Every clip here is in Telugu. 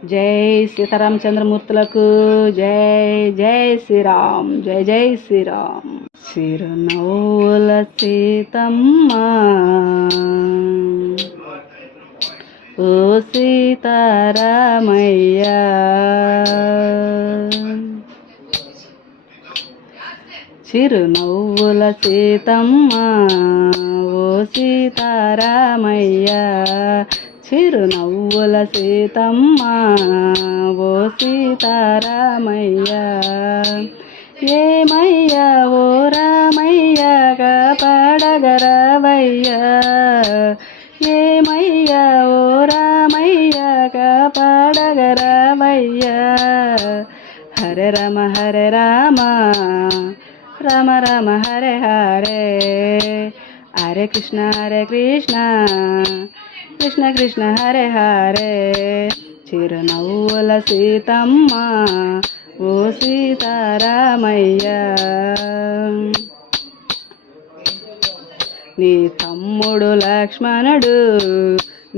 జై సీతారామచంద్రమూర్తులకు జై. జై శ్రీరామ్. జై జై శ్రీరామ్. చిరునవ్వుల సీతమ్మ ఓ సీతారామయ్య, చిరునవ్వుల సీతమ్మ ఓ సీతారామయ్య, చిరునవ్వుల సీతమ్మ ఓ సీతారామయ్య. ఏమయ్యా ఓ రామయ్య కాపాడగరావయ్య, ఏమయ్యా ఓ రామయ్య కాపాడగరావయ్య. హరే రామ హరే రామ రామ రామ హరే హరే, హరే కృష్ణ కృష్ణ కృష్ణ హరే హరే. చిరునవ్వుల సీతమ్మ ఓ సీతారామయ్య, నీ తమ్ముడు లక్ష్మణుడు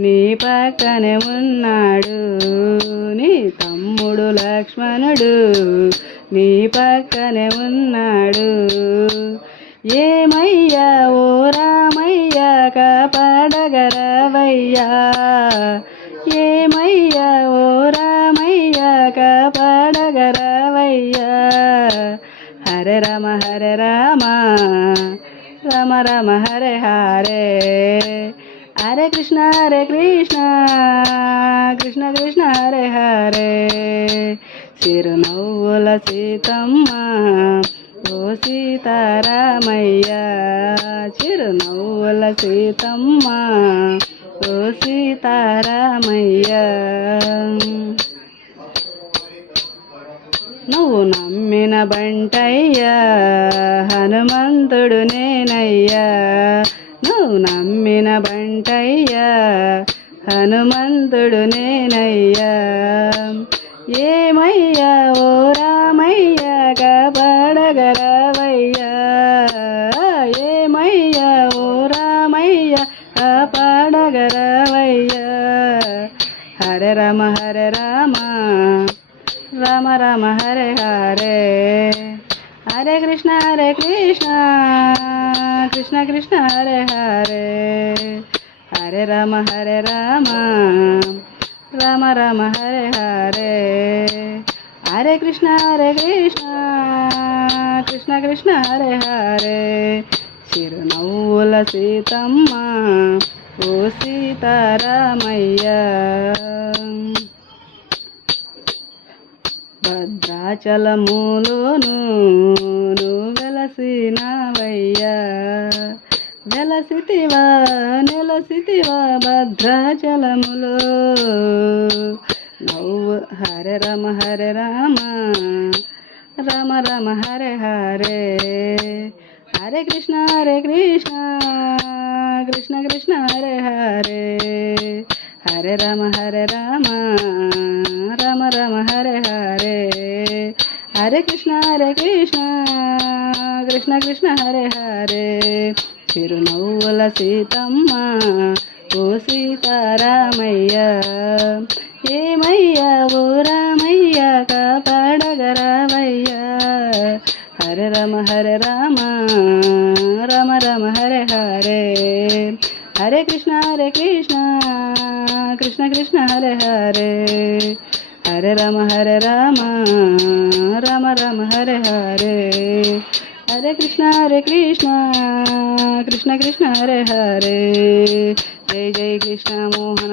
నీ పక్కనే ఉన్నాడు, నీ తమ్ముడు లక్ష్మణుడు నీ పక్కనే ఉన్నాడు. ఏమయ్యా ఓ రామయ్య కాపాడగరావయ్యా, ఏమయ్యా ఓ రామయ్య కాపాడగరావయ్యా. హరే రామ హరే రామ రామ రామ హరే హరే, హరే కృష్ణ కృష్ణ కృష్ణ హరే హరే. చిరునవ్వుల సీతమ్మ ఓ సీతారామయ్య, చిరునవ్వుల సీతమ్మ ఓ సీతారామయ్య. నువ్వు నమ్మిన బంటయ్యా హనుమంతుడు నేనయ్యా, నువ్వు నమ్మిన బంటయ్యా హనుమంతుడు నేనయ్యా. ఏమయ్యా ఓ రామయ్య కాపాడగరావయ్యా, ఏమయ్యా ఓ రామయ్య కాపాడగరావయ్యా. హరే రామ హరే రామ రామ రామ హరే హరే, హరే కృష్ణ కృష్ణ కృష్ణ హరే హరే. హరే రామ హరే రామ రామ రామ హరే హరే, హరే కృష్ణ కృష్ణ కృష్ణ హరే హరే. చిరునవ్వుల సీతమ్మ ఓ సీతారామయ్య, భద్రాచలములోను వెలసినవయ్యా, వెలసితివా నెలసితివా భద్రాచలములో. నవ్వు హరే రామ హరే రామ రామ రామ హరే హరే, హరే కృష్ణ కృష్ణ కృష్ణ హరే హరే. హరే రామ హరే రామ రామ రామ హరే హరే, హరే కృష్ణ కృష్ణ కృష్ణ హరే హరే. చిరునవ్వుల సీతమ్మ ఓ సీతారామయ్య, ఏమయ్యా ఓ రామయ్య కాపాడగరావయ్యా. హరే రామ హరే రామ రామ రామ హరే హరే, హరే కృష్ణ కృష్ణ కృష్ణ హరే హరే. హరే రామ హరే రామ రామ రామ హరే హరే, హరే కృష్ణ కృష్ణ కృష్ణ హరే హరే. జై జై కృష్ణ మోహన